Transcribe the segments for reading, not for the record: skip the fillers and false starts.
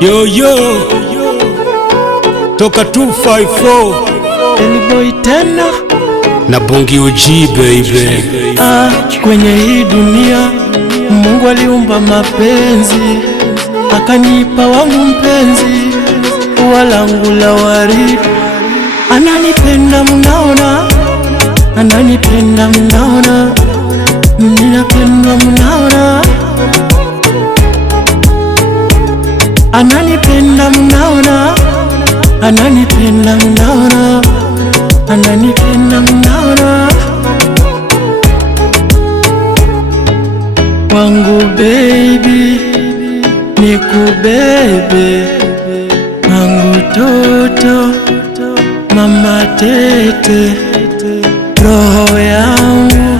Yo yo toka 254 Boy tena na Bongi OG baby. Kwenye hii dunia Mungu aliumba mapenzi, akanipa wangu mpenzi, walangu la waridi. Ananipenda mnaona, ananipenda mnaona, ninapendwa mnaona. Ananipenda mnaona, ananipenda mnaona, ananipenda mnaona. Wangu baby nikubebe, wangu toto mama tete, roho yangu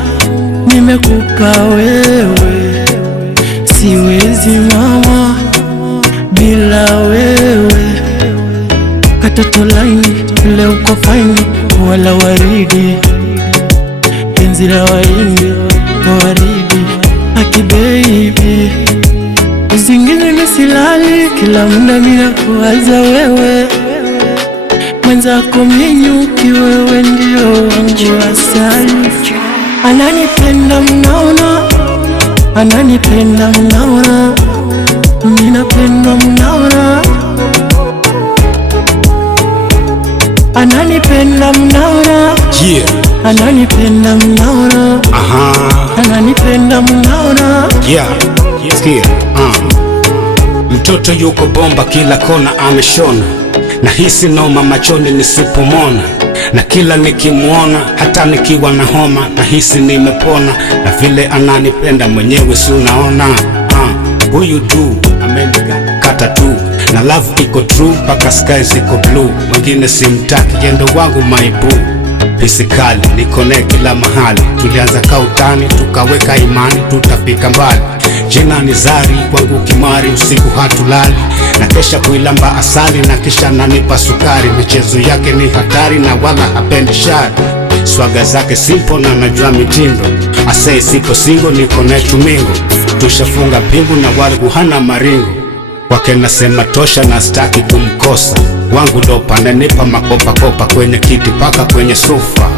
nimekupa wewe, siwezi mama bila wewe. Katoto laini leo uko faini, wala waridi penzi la waini waridi. Aki baby usingizi misilali, kila muda mina kuwaza wewe, mwenzako mnyuki, wewe ndio wangu asali. Ananipenda mnaona, ananipenda mnaona, ninapendwa mnaona. Ananipenda mnaona, Yeah, ananipenda mnaona, ananipenda mnaona. Yeah, sikia, mtoto yuko bomba, kila kona ameshona, na hisi noma machoni nisipomona, na kila nikimuona hata nikiwa na homa na hisi nimepona, na vile ananipenda mwenyewe si unaona. Huyu tu amenikata tu, na love iko true paka sky ziko blue. Mwingine simtaki, yendo wangu maibu fisikali, nikone kila mahali. Tulianza kautani tukaweka imani tutafika mbali. Jina ni Zari kwangu kimari, usiku hatulali, na kesha kuilamba asali na kisha nanipa sukari. Michezo yake ni hatari na wala hapendi shari, swaga zake simple na najua mitindo. Asei sipo singo, niko na tumingo, tushafunga pingu na wargu hana maringo. Kwake nasema tosha na staki kumkosa, wangu dopa nanipa makopa kopa, kwenye kiti paka kwenye sofa.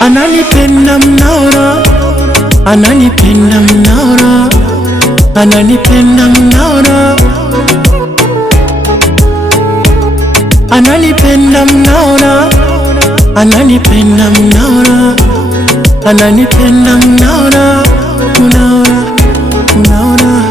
Ananipenda mnaona, ananipenda mnaona, ananipenda mnaona. Ananipenda mnaona, ananipenda mnaona, ananipenda mnaona. Mnaona, mnaona.